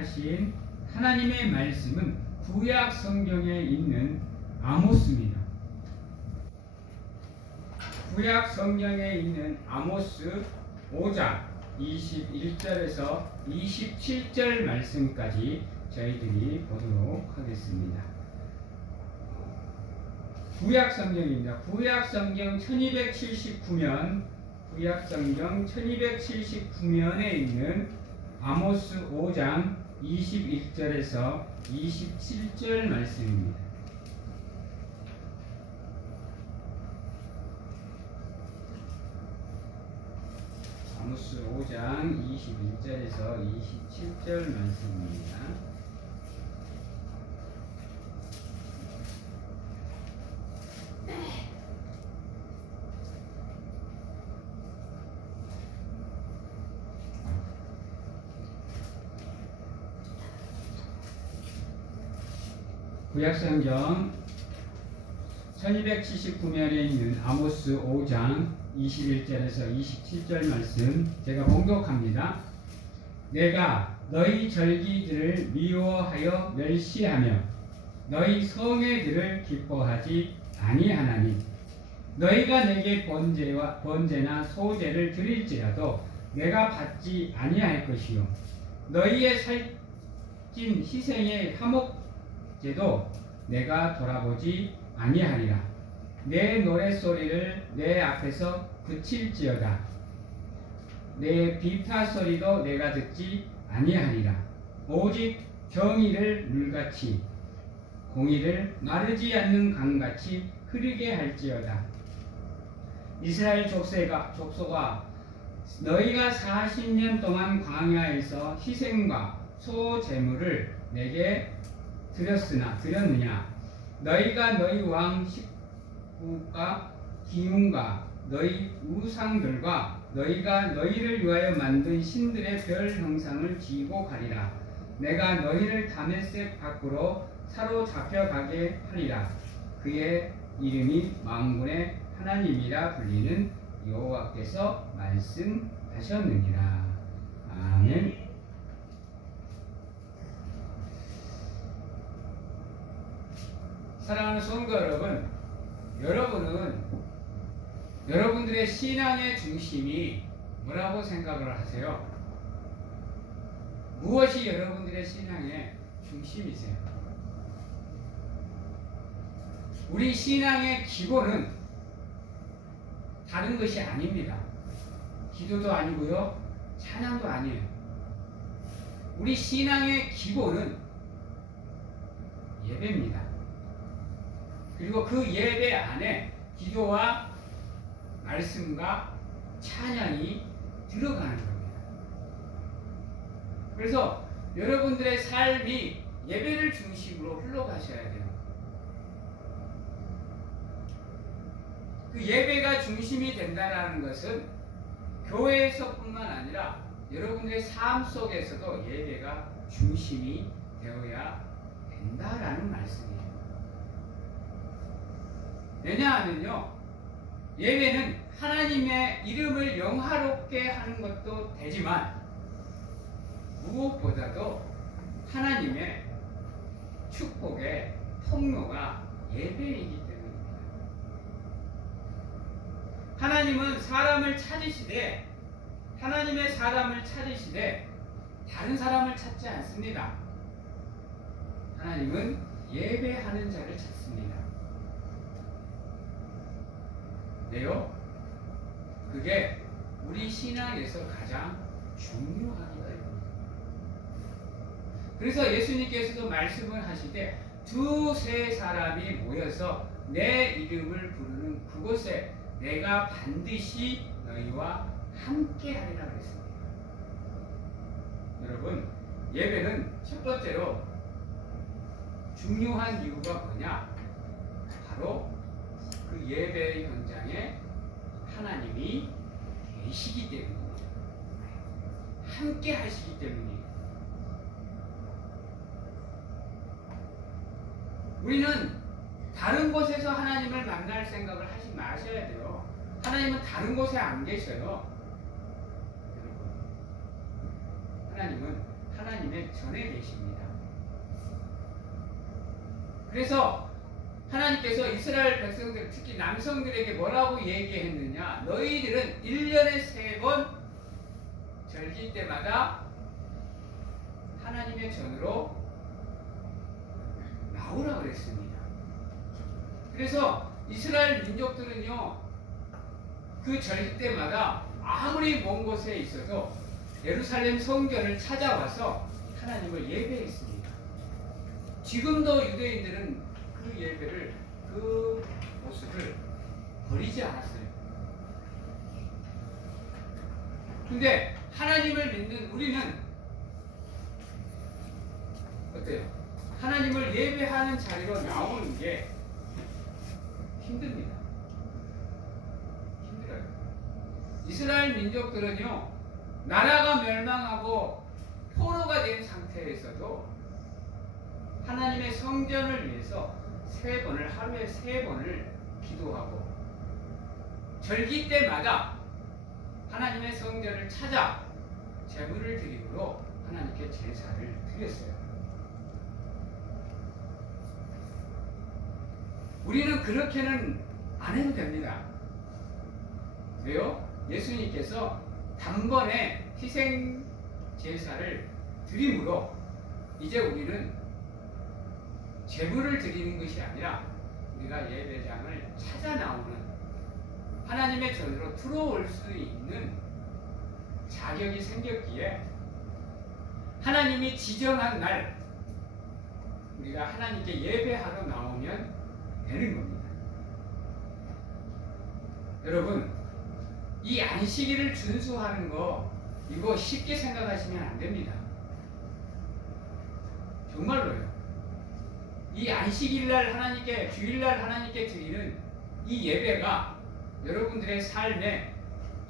약속하신 하나님의 말씀은 구약 성경에 있는 아모스입니다. 구약 성경에 있는 아모스 5장 21절에서 27절 말씀까지 저희들이 보도록 하겠습니다. 구약 성경입니다. 구약 성경 1279면 구약 성경 1279면에 있는 아모스 5장 21절에서 27절 말씀입니다. 아모스 5장 21절에서 27절 말씀입니다. 구약성경 1279면에 있는 아모스 5장 21절에서 27절 말씀 제가 봉독합니다. 내가 너희 절기들을 미워하여 멸시하며 너희 성회들을 기뻐하지 아니하나니 너희가 내게 번제나 소제를 드릴지라도 내가 받지 아니할 것이요 너희의 살찐 희생의 화목제도 내가 돌아보지 아니하리라. 내 노랫소리를 내 앞에서 그칠지어다. 내 비파소리도 내가 듣지 아니하리라. 오직 정의를 물같이 공의를 마르지 않는 강같이 흐르게 할지어다. 이스라엘 족속아 너희가 40년 동안 광야에서 희생과 소제물을 내게 드렸느냐? 너희가 너희 왕 식구가 기운과 너희 우상들과 너희가 너희를 위하여 만든 신들의 별 형상을 지고 가리라. 내가 너희를 다메섹 밖으로 사로잡혀 가게 하리라. 그의 이름이 만군의 하나님이라 불리는 여호와께서 말씀하셨느니라. 아멘. 사랑하는 성도 여러분, 여러분들의 신앙의 중심이 뭐라고 생각을 하세요? 무엇이 여러분들의 신앙의 중심이세요? 우리 신앙의 기본은 다른 것이 아닙니다. 기도도 아니고요, 찬양도 아니에요. 우리 신앙의 기본은 예배입니다. 그리고 그 예배 안에 기도와 말씀과 찬양이 들어가는 겁니다. 그래서 여러분들의 삶이 예배를 중심으로 흘러가셔야 돼요. 그 예배가 중심이 된다는 것은 교회에서뿐만 아니라 여러분들의 삶 속에서도 예배가 중심이 되어야 된다라는 말씀이에요. 왜냐하면요, 예배는 하나님의 이름을 영화롭게 하는 것도 되지만 무엇보다도 하나님의 축복의 통로가 예배이기 때문입니다. 하나님은 하나님의 사람을 찾으시되 다른 사람을 찾지 않습니다. 하나님은 예배하는 자를 찾습니다. 왜요? 그게 우리 신앙에서 가장 중요하기 때문입니다. 그래서 예수님께서도 말씀을 하시되 두세 사람이 모여서 내 이름을 부르는 그곳에 내가 반드시 너희와 함께 하리라 그랬습니다. 여러분, 예배는 첫 번째로 중요한 이유가 뭐냐? 바로 그 예배의 현장에 하나님이 계시기 때문입니다. 함께 하시기 때문이에요. 우리는 다른 곳에서 하나님을 만날 생각을 하지 마셔야 돼요. 하나님은 다른 곳에 안 계셔요. 하나님은 하나님의 하나님의 전에 계십니다. 그래서 하나님께서 이스라엘 백성들, 특히 남성들에게 뭐라고 얘기했느냐? 너희들은 1년에 3번 절기 때마다 하나님의 전으로 나오라 그랬습니다. 그래서 이스라엘 민족들은요, 그 절기 때마다 아무리 먼 곳에 있어도 예루살렘 성전을 찾아와서 하나님을 예배했습니다. 지금도 유대인들은 그 예배를, 그 모습을 버리지 않았어요. 근데 하나님을 믿는 우리는 어때요? 하나님을 예배하는 자리로 나오는 게 힘듭니다. 힘들어요. 이스라엘 민족들은요, 나라가 멸망하고 포로가 된 상태에서도 하나님의 성전을 위해서 하루에 3번을 기도하고 절기 때마다 하나님의 성전을 찾아 제물을 드림으로 하나님께 제사를 드렸어요. 우리는 그렇게는 안 해도 됩니다. 왜요? 예수님께서 단번에 희생 제사를 드림으로 이제 우리는 제물을 드리는 것이 아니라 우리가 예배장을 찾아 나오는, 하나님의 전으로 들어올 수 있는 자격이 생겼기에 하나님이 지정한 날 우리가 하나님께 예배하러 나오면 되는 겁니다. 여러분, 이 안식일을 준수하는 거 이거 쉽게 생각하시면 안 됩니다. 정말로요. 이 안식일날 하나님께, 주일날 하나님께 드리는 이 예배가 여러분들의 삶에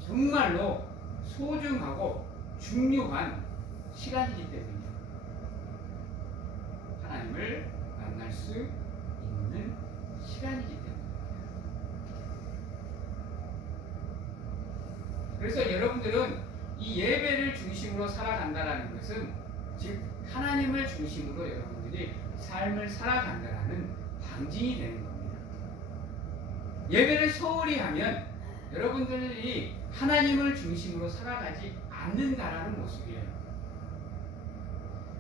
정말로 소중하고 중요한 시간이기 때문이에요. 하나님을 만날 수 있는 시간이기 때문입니다. 그래서 여러분들은 이 예배를 중심으로 살아간다는 것은, 즉 하나님을 중심으로 여러분들이 삶을 살아간다는 방증이 되는 겁니다. 예배를 소홀히 하면 여러분들이 하나님을 중심으로 살아가지 않는다라는 모습이에요.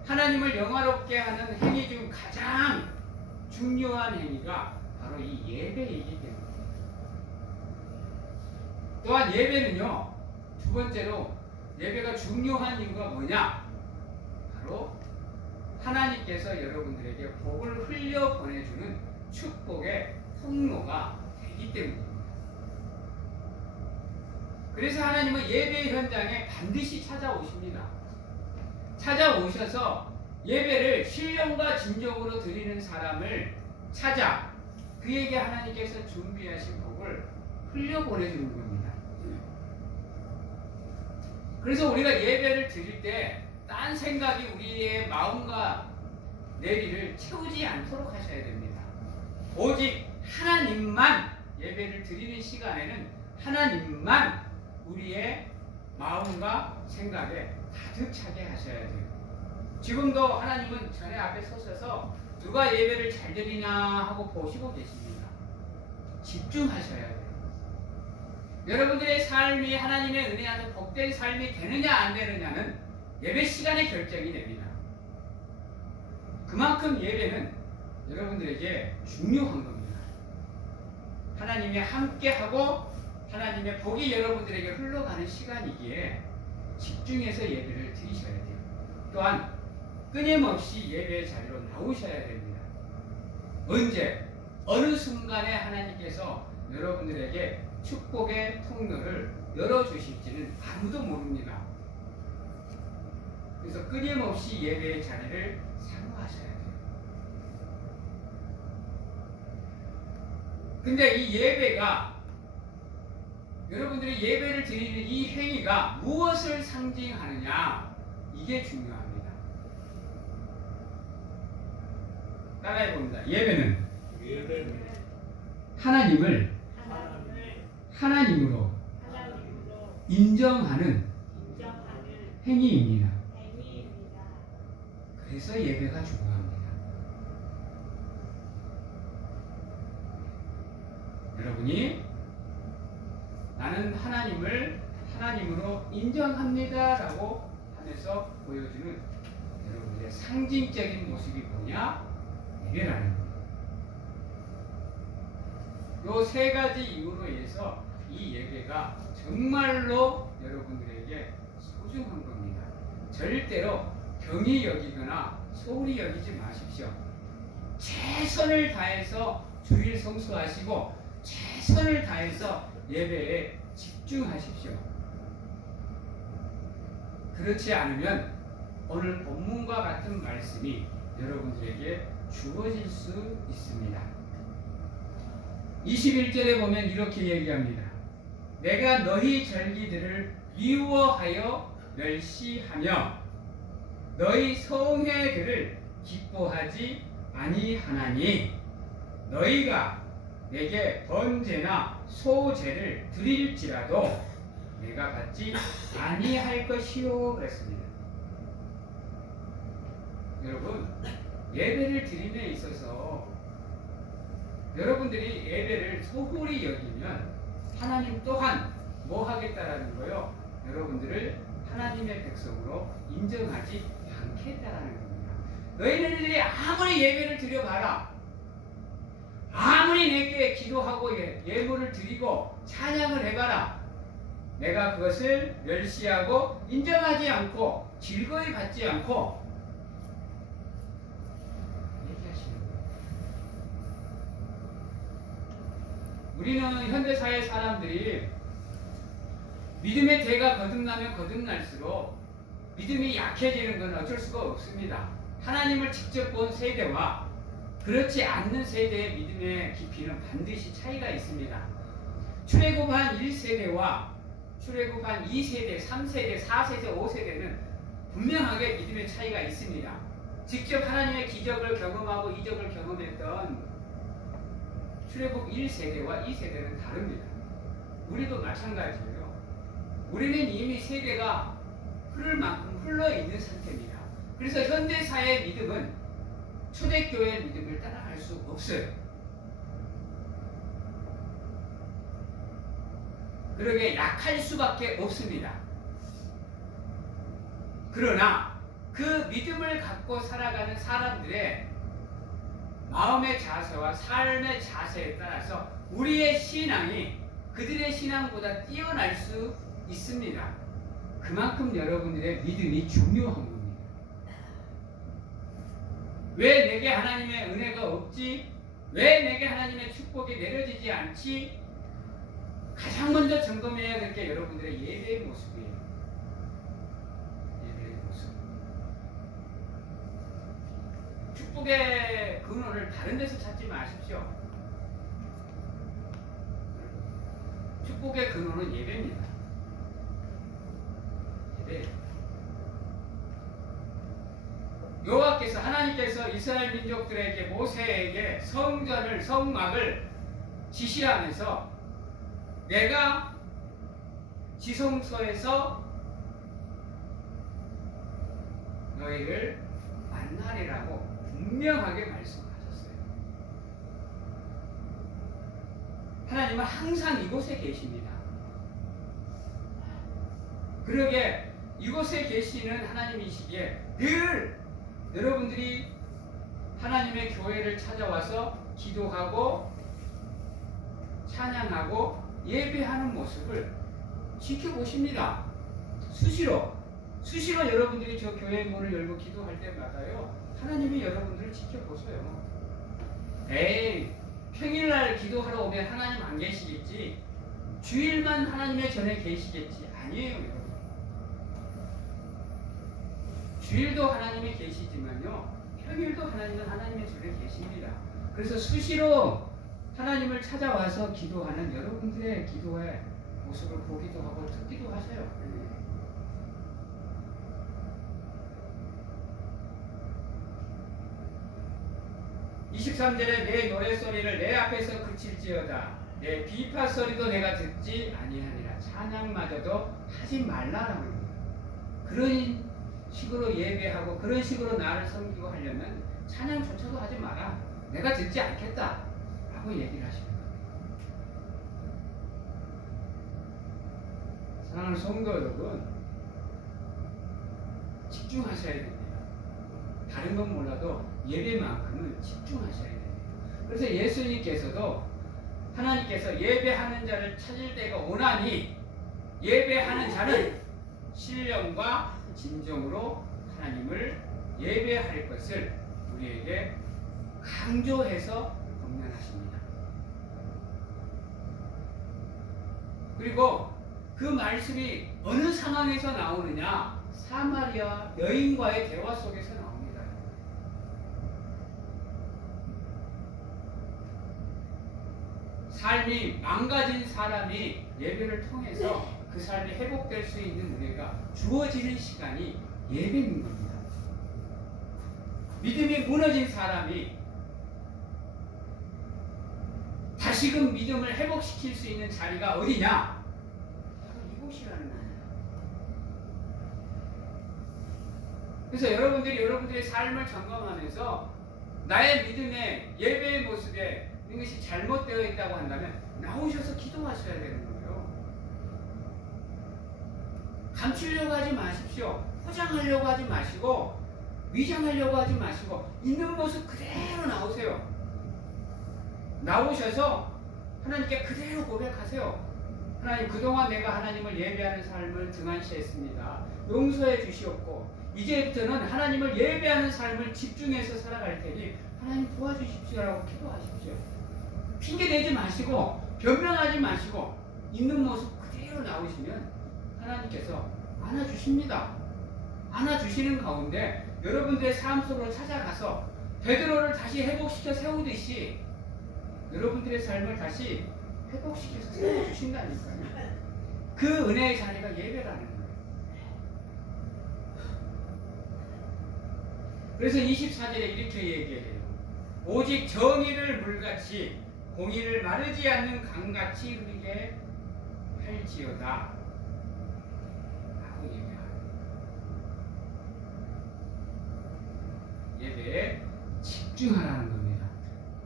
하나님을 영화롭게 하는 행위 중 가장 중요한 행위가 바로 이 예배이기 때문입니다. 또한 예배는요, 두 번째로 예배가 중요한 이유가 뭐냐? 바로 하나님께서 여러분들에게 복을 흘려 보내주는 축복의 통로가 되기 때문입니다. 그래서 하나님은 예배 현장에 반드시 찾아오십니다. 찾아오셔서 예배를 신령과 진정으로 드리는 사람을 찾아 그에게 하나님께서 준비하신 복을 흘려 보내주는 겁니다. 그래서 우리가 예배를 드릴 때 딴 생각이 우리의 마음과 내리를 채우지 않도록 하셔야 됩니다. 오직 하나님만, 예배를 드리는 시간에는 하나님만 우리의 마음과 생각에 가득 차게 하셔야 돼요. 지금도 하나님은 전에 앞에 서셔서 누가 예배를 잘 드리냐 하고 보시고 계십니다. 집중하셔야 돼요. 여러분들의 삶이 하나님의 은혜 안에 복된 삶이 되느냐 안 되느냐는 예배 시간의 결정이 됩니다. 그만큼 예배는 여러분들에게 중요한 겁니다. 하나님이 함께하고 하나님의 복이 여러분들에게 흘러가는 시간이기에 집중해서 예배를 드리셔야 돼요. 또한 끊임없이 예배의 자리로 나오셔야 됩니다. 언제, 어느 순간에 하나님께서 여러분들에게 축복의 통로를 열어주실지는 아무도 모릅니다. 그래서 끊임없이 예배의 자리를 사모하셔야 돼요. 근데 이 예배가, 여러분들이 예배를 드리는 이 행위가 무엇을 상징하느냐, 이게 중요합니다. 따라해 봅니다. 예배는 하나님을 하나님으로 인정하는 행위입니다. 그래서 예배가 중요합니다. 여러분이 나는 하나님을 하나님으로 인정합니다라고 하면서 보여주는 여러분의 상징적인 모습이 뭐냐? 예배라는 겁니다. 요 세 가지 이유로 인해서 이 예배가 정말로 여러분들에게 소중한 겁니다. 절대로 경히 여기거나 소홀히 여기지 마십시오. 최선을 다해서 주일 성수하시고 최선을 다해서 예배에 집중하십시오. 그렇지 않으면 오늘 본문과 같은 말씀이 여러분들에게 주어질 수 있습니다. 21절에 보면 이렇게 얘기합니다. 내가 너희 절기들을 미워하여 멸시하며 너희 성회들을 기뻐하지 아니하나니 너희가 내게 번제나 소제를 드릴지라도 내가 받지 아니할 것이요 그랬습니다. 여러분, 예배를 드림에 있어서 여러분들이 예배를 소홀히 여기면 하나님 또한 뭐 하겠다라는 거요? 여러분들을 하나님의 백성으로 인정하지 않겠다라는 겁니다. 너희들이 아무리 예배를 드려봐라, 아무리 내게 기도하고 예물을 드리고 찬양을 해봐라, 내가 그것을 멸시하고 인정하지 않고 즐거이 받지 않고 얘기하시는 거예요. 우리는 현대사회 사람들이 믿음의 대가 거듭나면 거듭날수록 믿음이 약해지는 건 어쩔 수가 없습니다. 하나님을 직접 본 세대와 그렇지 않는 세대의 믿음의 깊이는 반드시 차이가 있습니다. 출애굽한 1세대와 출애굽한 2세대, 3세대, 4세대, 5세대는 분명하게 믿음의 차이가 있습니다. 직접 하나님의 기적을 경험하고 이적을 경험했던 출애굽 1세대와 2세대는 다릅니다. 우리도 마찬가지예요. 우리는 이미 세대가 흐를 만큼 흘러있는 상태입니다. 그래서 현대사의 믿음은 초대교회의 믿음을 따라갈 수 없어요. 그러게 약할 수밖에 없습니다. 그러나 그 믿음을 갖고 살아가는 사람들의 마음의 자세와 삶의 자세에 따라서 우리의 신앙이 그들의 신앙보다 뛰어날 수 있습니다. 그만큼 여러분들의 믿음이 중요한 겁니다. 왜 내게 하나님의 은혜가 없지? 왜 내게 하나님의 축복이 내려지지 않지? 가장 먼저 점검해야 될 게 여러분들의 예배의 모습이에요. 예배의 모습. 축복의 근원을 다른 데서 찾지 마십시오. 축복의 근원은 예배입니다. 예배. 여호와께서 하나님께서 이스라엘 민족들에게 모세에게 성전을 성막을 지시하면서 내가 지성소에서 너희를 만나리라고 분명하게 말씀하셨어요. 하나님은 항상 이곳에 계십니다. 그러게 이곳에 계시는 하나님이시기에 늘 여러분들이 하나님의 교회를 찾아와서 기도하고 찬양하고 예배하는 모습을 지켜보십니다. 수시로 여러분들이 저 교회 문을 열고 기도할 때마다요, 하나님이 여러분들을 지켜보세요. 에이, 평일날 기도하러 오면 하나님 안 계시겠지, 주일만 하나님의 전에 계시겠지. 아니에요, 여러분. 주일도 하나님이 계시지만요, 평일도 하나님은 하나님의 전에 계십니다. 그래서 수시로 하나님을 찾아와서 기도하는 여러분들의 기도의 모습을 보기도 하고 듣기도 하세요. 23절에 내 노래소리를 내 앞에서 그칠지어다. 내 비파소리도 내가 듣지 아니하니라. 찬양마저도 하지 말라라고 합니다. 그러니 식으로 예배하고 그런 식으로 나를 섬기고 하려면 찬양조차도 하지 마라. 내가 듣지 않겠다. 라고 얘기를 하시는 거예요. 사랑하는 성도 여러분, 집중하셔야 됩니다. 다른 건 몰라도 예배만큼은 집중하셔야 됩니다. 그래서 예수님께서도 하나님께서 예배하는 자를 찾을 때가 오나니 예배하는 자는 신령과 진정으로 하나님을 예배할 것을 우리에게 강조해서 권면하십니다. 그리고 그 말씀이 어느 상황에서 나오느냐? 사마리아 여인과의 대화 속에서 나옵니다. 삶이 망가진 사람이 예배를 통해서 그 삶이 회복될 수 있는 은혜가 주어지는 시간이 예배인 겁니다. 믿음이 무너진 사람이 다시금 믿음을 회복시킬 수 있는 자리가 어디냐? 바로 이곳이라는 거예요. 그래서 여러분들이 여러분들의 삶을 점검하면서 나의 믿음의 예배의 모습에 이것이 잘못되어 있다고 한다면 나오셔서 기도하셔야 되는 거예요. 감추려고 하지 마십시오. 포장하려고 하지 마시고 위장하려고 하지 마시고 있는 모습 그대로 나오세요. 나오셔서 하나님께 그대로 고백하세요. 하나님, 그동안 내가 하나님을 예배하는 삶을 등한시했습니다. 용서해 주시옵고 이제부터는 하나님을 예배하는 삶을 집중해서 살아갈 테니 하나님 도와주십시오라고 기도하십시오. 핑계대지 마시고 변명하지 마시고 있는 모습 그대로 나오시면 하나님께서 안아주십니다. 안아주시는 가운데 여러분들의 삶 속으로 찾아가서 베드로를 다시 회복시켜 세우듯이 여러분들의 삶을 다시 회복시켜서 세워주신다니까요. 그 은혜의 자리가 예배라는 거예요. 그래서 24절에 이렇게 얘기해요. 오직 정의를 물같이 공의를 마르지 않는 강같이 흐르게 할지어다 라고 얘기합니다. 예배에 집중하라는 겁니다.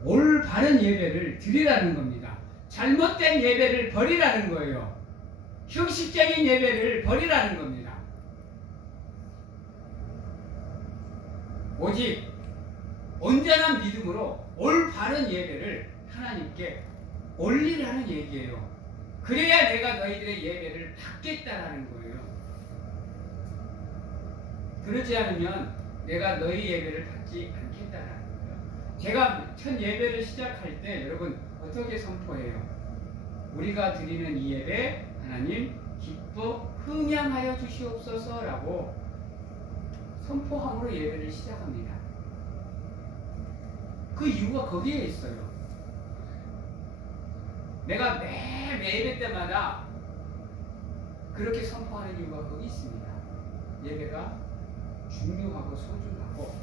올바른 예배를 드리라는 겁니다. 잘못된 예배를 버리라는 거예요. 형식적인 예배를 버리라는 겁니다. 오직 온전한 믿음으로 올바른 예배를 하나님께 올리라는 얘기예요. 그래야 내가 너희들의 예배를 받겠다라는 거예요. 그러지 않으면 내가 너희 예배를 받지 않겠다라는 거예요. 제가 첫 예배를 시작할 때 여러분 어떻게 선포해요? 우리가 드리는 이 예배 하나님 기뻐 흥양하여 주시옵소서라고 선포함으로 예배를 시작합니다. 그 이유가 거기에 있어요. 내가 매 예배 때마다 그렇게 선포하는 이유가 거기 있습니다. 예배가 중요하고 소중하고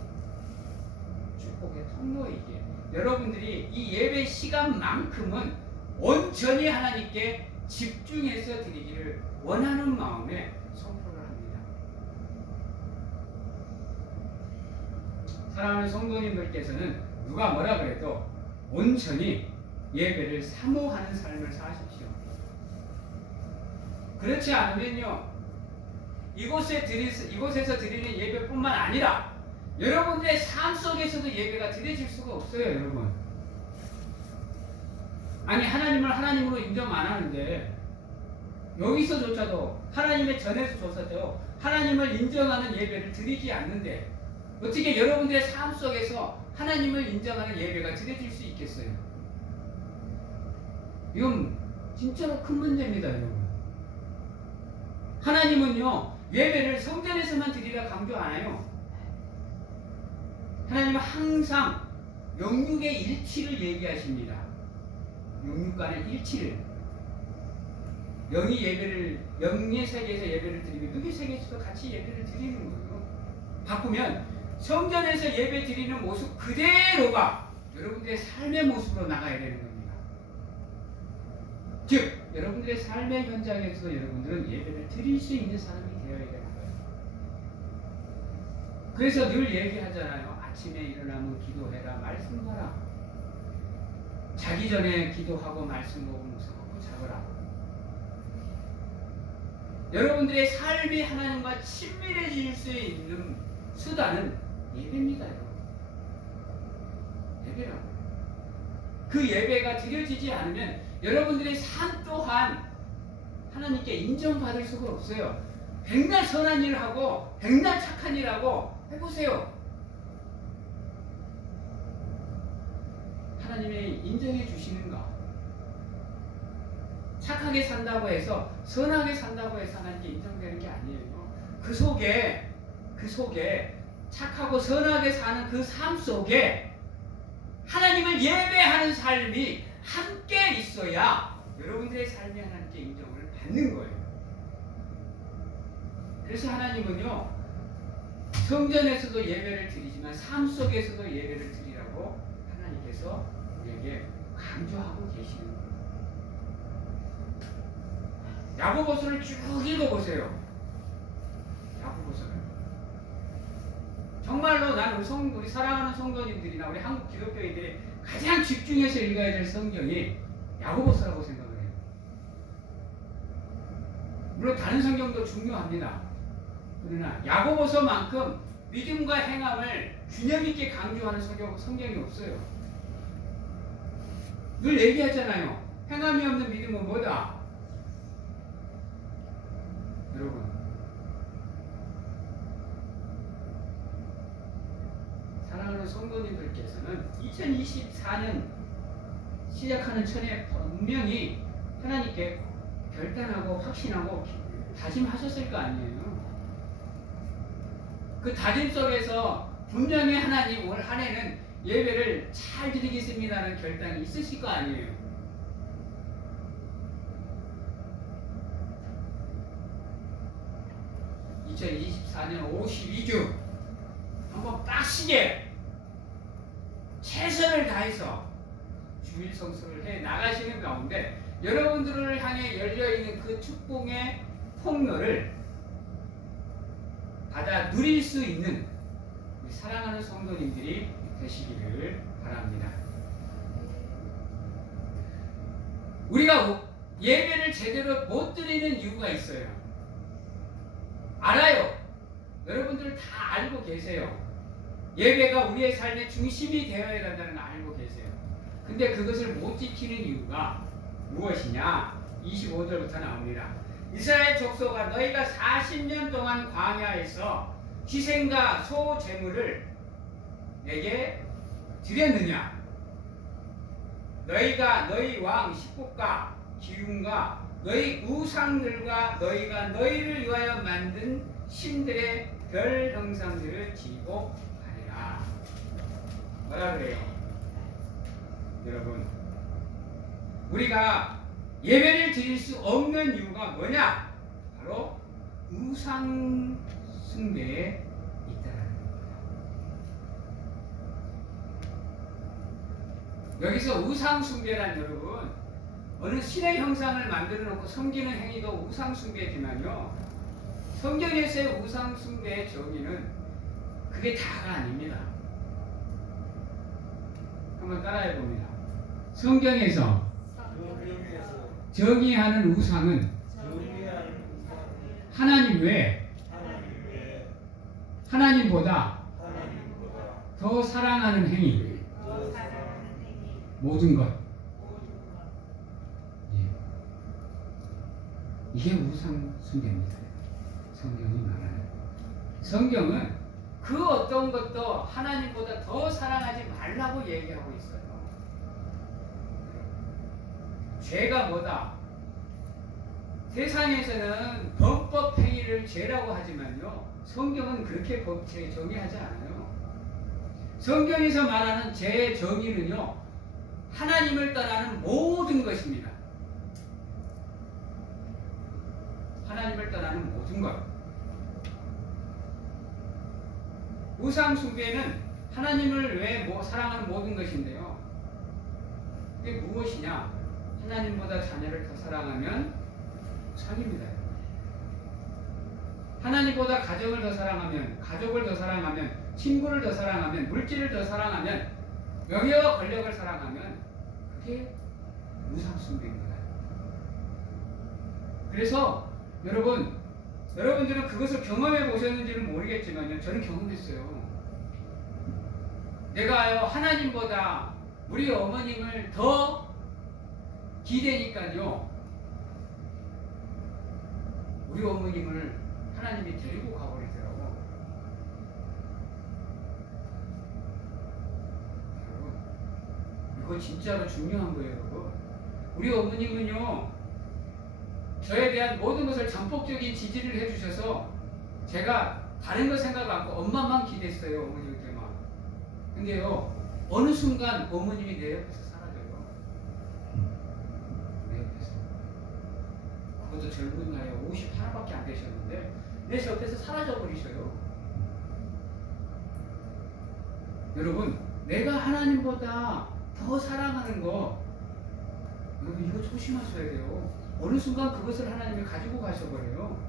축복의 통로이기에 여러분들이 이 예배 시간만큼은 온전히 하나님께 집중해서 드리기를 원하는 마음에 선포를 합니다. 사랑하는 성도님들께서는 누가 뭐라 그래도 온전히 예배를 사모하는 삶을 사십시오. 그렇지 않으면요, 이곳에서 드리는 예배뿐만 아니라 여러분들의 삶 속에서도 예배가 드려질 수가 없어요, 여러분. 아니, 하나님을 하나님으로 인정 안 하는데 여기서조차도 하나님의 전에서조차도 하나님을 인정하는 예배를 드리지 않는데 어떻게 여러분들의 삶 속에서 하나님을 인정하는 예배가 드려질 수 있겠어요? 이건 진짜로 큰 문제입니다, 여러분. 하나님은요, 예배를 성전에서만 드리라 강조 안 해요. 하나님은 항상 영육의 일치를 얘기하십니다. 영육 간의 일치를. 영의 세계에서 예배를 드리고 육의 세계에서도 같이 예배를 드리는 거예요. 바꾸면 성전에서 예배 드리는 모습 그대로가 여러분들의 삶의 모습으로 나가야 되는 겁니다. 즉, 여러분들의 삶의 현장에서 여러분들은 예배를 드릴 수 있는 사람이 되어야 되는 거예요. 그래서 늘 얘기하잖아요. 아침에 일어나면 기도해라, 말씀 봐라. 자기 전에 기도하고 말씀 보고 묵상하고 자거라. 여러분들의 삶이 하나님과 친밀해질 수 있는 수단은 예배입니다. 예배라고. 그 예배가 드려지지 않으면 여러분들의 삶 또한 하나님께 인정받을 수가 없어요. 백날 선한 일을 하고 백날 착한 일을 하고 해보세요. 하나님이 인정해 주시는가? 착하게 산다고 해서 선하게 산다고 해서 하나님께 인정되는 게 아니에요. 그 속에 착하고 선하게 사는 그 삶 속에 하나님을 예배하는 삶이 함께 있어야 여러분들의 삶이 하나님께 인정을 받는 거예요. 그래서 하나님은요, 성전에서도 예배를 드리지만 삶 속에서도 예배를 드리라고 하나님께서 우리에게 강조하고 계시는 거예요. 야고보서를 쭉 읽어보세요. 야고보서를. 정말로 나는 우리 사랑하는 성도님들이나 우리 한국 기독교인들이 가장 집중해서 읽어야 될 성경이 야고보서라고 생각을 해요. 물론 다른 성경도 중요합니다. 그러나 야고보서만큼 믿음과 행함을 균형 있게 강조하는 성경이 없어요. 늘 얘기하잖아요. 행함이 없는 믿음은 뭐다? 여러분, 사랑하는 성도님들께서는 2024년 시작하는 전에 분명히 하나님께 결단하고 확신하고 다짐하셨을 거 아니에요. 그 다짐 속에서 분명히 하나님 올 한 해는 예배를 잘 드리겠습니다라는 결단이 있으실 거 아니에요. (2024년) 52주 한번 빡시게 최선을 다해서 주일 성수를 해 나가시는 가운데 여러분들을 향해 열려있는 그 축복의 통로를 받아 누릴 수 있는 우리 사랑하는 성도님들이 되시기를 바랍니다. 우리가 예배를 제대로 못 드리는 이유가 있어요. 알아요. 여러분들 다 알고 계세요. 예배가 우리의 삶의 중심이 되어야 한다는 걸 알고 계세요. 근데 그것을 못 지키는 이유가 무엇이냐? 25절부터 나옵니다. 이스라엘 족속아, 너희가 40년 동안 광야에서 희생과 소 제물을 내게 드렸느냐? 너희가 너희 왕 식국과 기운과 너희 우상들과 너희가 너희를 위하여 만든 신들의 별 형상들을 지고 가리라. 뭐라 그래요? 여러분, 우리가 예배를 드릴 수 없는 이유가 뭐냐? 바로 우상 숭배에 있다는 겁니다. 여기서 우상 숭배란 여러분, 어느 신의 형상을 만들어 놓고 섬기는 행위도 우상 숭배지만요, 성경에서의 우상 숭배의 정의는 그게 다가 아닙니다. 한번 따라해 봅니다. 성경에서 정의하는 우상은 하나님 외에 하나님보다 더 사랑하는 행위, 모든 것. 이게 우상 숭배입니다. 성경이 말하는. 성경은 그 어떤 것도 하나님보다 더 사랑하지 말라고 얘기하고 있어요. 죄가 뭐다? 세상에서는 범법 행위를 죄라고 하지만요, 성경은 그렇게 법죄 정의하지 않아요. 성경에서 말하는 죄의 정의는요, 하나님을 떠나는 모든 것입니다. 하나님을 떠나는 모든 것. 우상 숭배는 하나님을 외에 사랑하는 모든 것인데요, 그게 무엇이냐? 하나님보다 자녀를 더 사랑하면 우상입니다. 하나님보다 가정을 더 사랑하면, 가족을 더 사랑하면, 친구를 더 사랑하면, 물질을 더 사랑하면, 명예와 권력을 사랑하면 그게 우상숭배입니다. 그래서 여러분들은 그것을 경험해 보셨는지는 모르겠지만요, 저는 경험했어요. 내가요 하나님보다 우리 어머님을 더 기대니까요, 우리 어머님을 하나님이 데리고 가버리더라고. 여러분, 이거 진짜로 중요한 거예요, 여러분. 우리 어머님은요, 저에 대한 모든 것을 전폭적인 지지를 해주셔서 제가 다른 거 생각 않고 엄마만 기대했어요, 어머님께만. 근데요, 어느 순간 어머님이 내 옆에서 사라져요. 내 옆에서. 그것도 젊은 나이에 51밖에 안 되셨는데 내 옆에서 사라져 버리셔요. 여러분, 내가 하나님보다 더 사랑하는 거, 여러분 이거 조심하셔야 돼요. 어느 순간 그것을 하나님이 가지고 가셔버려요.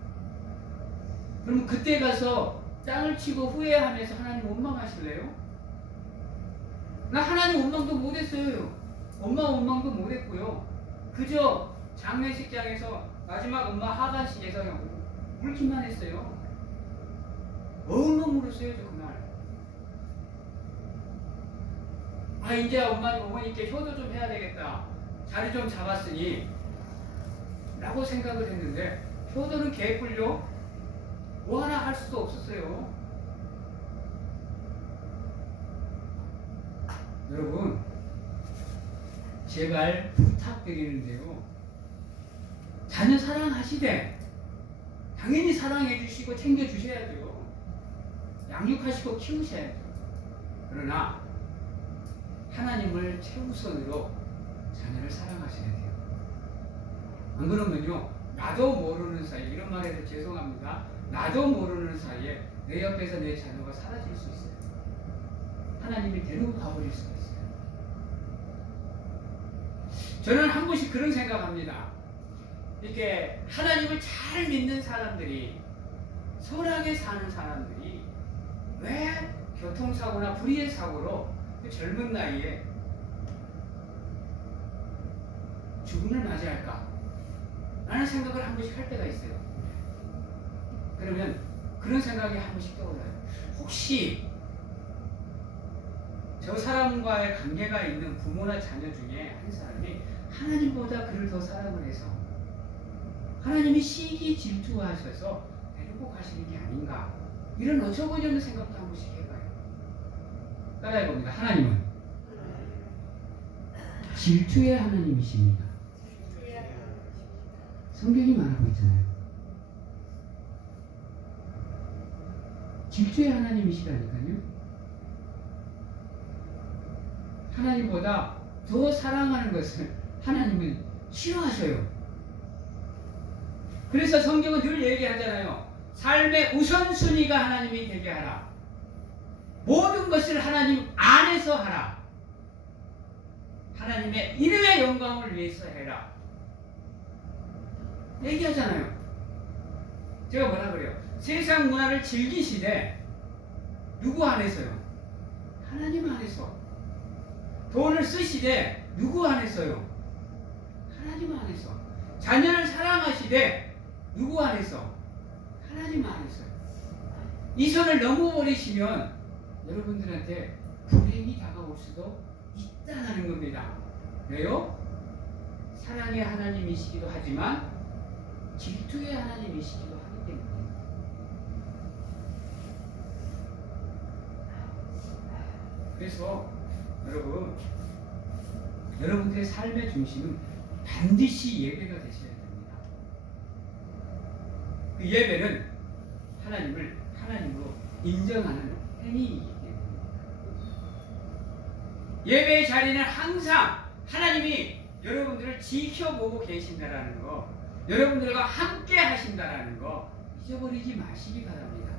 그러면 그때 가서 땅을 치고 후회하면서 하나님 원망하실래요? 나 하나님 원망도 못했어요. 엄마 원망도 못했고요. 그저 장례식장에서 마지막 엄마 하반신에서 울기만 했어요. 엉엉 울었어요, 저 그날. 아, 이제 어머니께 효도 좀 해야 되겠다. 자리 좀 잡았으니 라고 생각을 했는데, 효도는 개뿔요? 뭐 하나 할 수도 없었어요. 여러분, 제발 부탁드리는데요, 자녀 사랑하시되 당연히 사랑해 주시고 챙겨 주셔야죠. 양육하시고 키우셔야죠. 그러나 하나님을 최우선으로 자녀를 사랑하셔야 돼요. 안 그러면요, 나도 모르는 사이에, 이런 말 해서 죄송합니다, 나도 모르는 사이에 내 옆에서 내 자녀가 사라질 수 있어요. 하나님이 데리고 가버릴 수가 있어요. 저는 한 번씩 그런 생각합니다. 이렇게 하나님을 잘 믿는 사람들이, 선하게 사는 사람들이 왜 교통사고나 불의의 사고로 그 젊은 나이에 죽음을 맞이할까? 라는 생각을 한 번씩 할 때가 있어요. 그러면 그런 생각이 한 번씩 떠올라요. 혹시 저 사람과의 관계가 있는 부모나 자녀 중에 한 사람이 하나님보다 그를 더 사랑을 해서 하나님이 시기 질투하셔서 데리고 가시는 게 아닌가, 이런 어처구니 없는 생각도 한 번씩 해봐요. 따라해봅니다. 하나님은 질투의 하나님이십니다. 성경이 말하고 있잖아요. 질투의 하나님이시라니까요. 하나님보다 더 사랑하는 것을 하나님은 싫어하셔요. 그래서 성경은 늘 얘기하잖아요. 삶의 우선순위가 하나님이 되게 하라. 모든 것을 하나님 안에서 하라. 하나님의 이름의 영광을 위해서 해라. 얘기하잖아요. 제가 뭐라 그래요? 세상 문화를 즐기시되 누구 안에서요? 하나님 안에서. 돈을 쓰시되 누구 안에서요? 하나님 안에서. 자녀를 사랑하시되 누구 안에서? 하나님 안에서. 이 선을 넘어버리시면 여러분들한테 불행이 다가올 수도 있다는 겁니다. 왜요? 사랑의 하나님이시기도 하지만 질투의 하나님이시기도 하기 때문에. 그래서 여러분들의 삶의 중심은 반드시 예배가 되셔야 됩니다. 그 예배는 하나님을 하나님으로 인정하는 행위이기 때문입니다. 예배의 자리는 항상 하나님이 여러분들을 지켜보고 계신다라는 거, 여러분들과 함께 하신다라는 거 잊어버리지 마시기 바랍니다.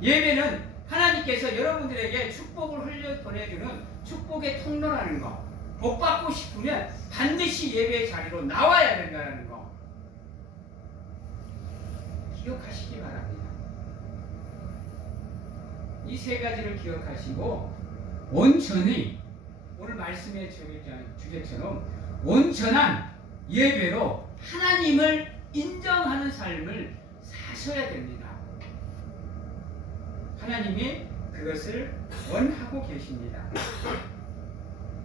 예배는 하나님께서 여러분들에게 축복을 흘려 보내주는 축복의 통로라는 거, 복 받고 싶으면 반드시 예배의 자리로 나와야 된다는 거 기억하시기 바랍니다. 이 세 가지를 기억하시고 온전히 오늘 말씀의 주제처럼 온전한 예배로 하나님을 인정하는 삶을 사셔야 됩니다. 하나님이 그것을 원하고 계십니다.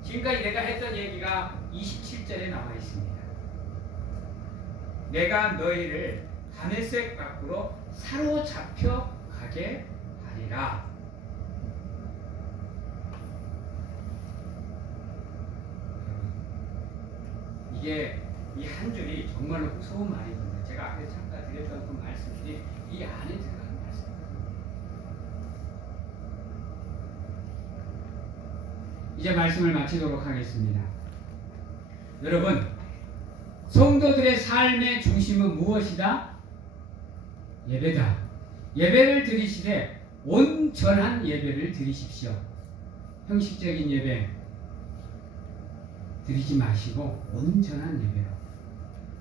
지금까지 내가 했던 얘기가 27절에 나와 있습니다. 내가 너희를 다메섹 밖으로 사로잡혀 가게 하리라. 이게 이 한 줄이 정말로 무서운 말입니다. 제가 앞에 잠깐 드렸던 그 말씀들이 이 안에 들어가는 말씀입니다. 이제 말씀을 마치도록 하겠습니다. 여러분, 성도들의 삶의 중심은 무엇이다? 예배다. 예배를 드리시되 온전한 예배를 드리십시오. 형식적인 예배 드리지 마시고 온전한 예배로.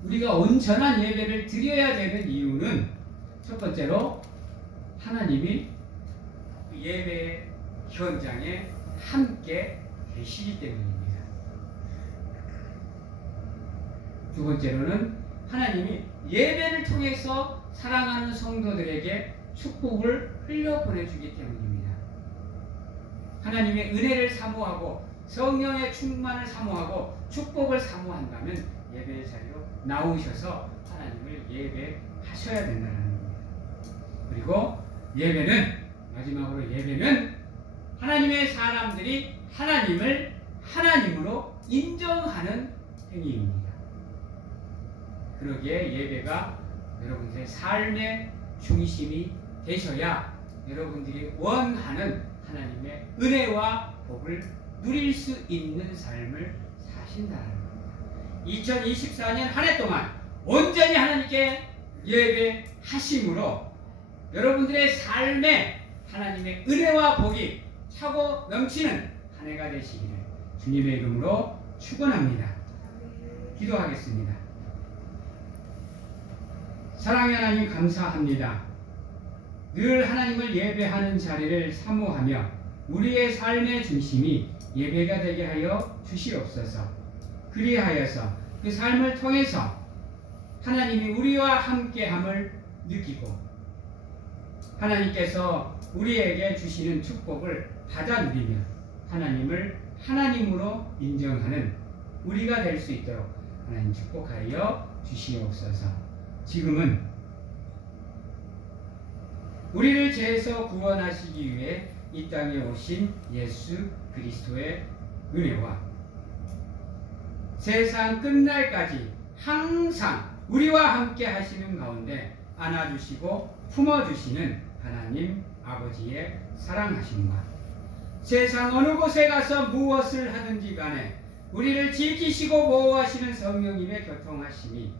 우리가 온전한 예배를 드려야 되는 이유는 첫 번째로 하나님이 예배 현장에 함께 계시기 때문입니다. 두 번째로는 하나님이 예배를 통해서 사랑하는 성도들에게 축복을 흘려보내주기 때문입니다. 하나님의 은혜를 사모하고 성령의 충만을 사모하고 축복을 사모한다면 예배의 자리로 나오셔서 하나님을 예배하셔야 된다는 겁니다. 그리고 예배는 마지막으로 예배는 하나님의 사람들이 하나님을 하나님으로 인정하는 행위입니다. 그러기에 예배가 여러분들의 삶의 중심이 되셔야 여러분들이 원하는 하나님의 은혜와 복을 누릴 수 있는 삶을 사신다는 겁니다. 2024년 한 해 동안 온전히 하나님께 예배하심으로 여러분들의 삶에 하나님의 은혜와 복이 차고 넘치는 한 해가 되시기를 주님의 이름으로 축원합니다. 기도하겠습니다. 사랑의 하나님 감사합니다. 늘 하나님을 예배하는 자리를 사모하며 우리의 삶의 중심이 예배가 되게 하여 주시옵소서. 그리하여서 그 삶을 통해서 하나님이 우리와 함께함을 느끼고 하나님께서 우리에게 주시는 축복을 받아 누리며 하나님을 하나님으로 인정하는 우리가 될 수 있도록 하나님 축복하여 주시옵소서. 지금은 우리를 죄에서 구원하시기 위해 이 땅에 오신 예수 그리스도의 은혜와 세상 끝날까지 항상 우리와 함께 하시는 가운데 안아주시고 품어주시는 하나님 아버지의 사랑하심과 세상 어느 곳에 가서 무엇을 하든지 간에 우리를 지키시고 보호하시는 성령님의 교통하심이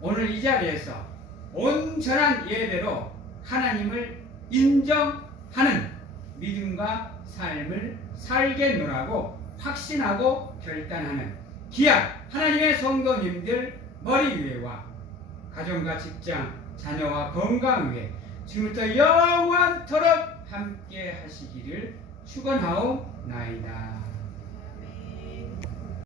오늘 이 자리에서 온전한 예배로 하나님을 인정하는 믿음과 삶을 살겠노라고 확신하고 결단하는 귀한 하나님의 성도님들 머리 위에와 가정과 직장, 자녀와 건강 위에 지금부터 영원토록 함께 하시기를 축원하옵나이다.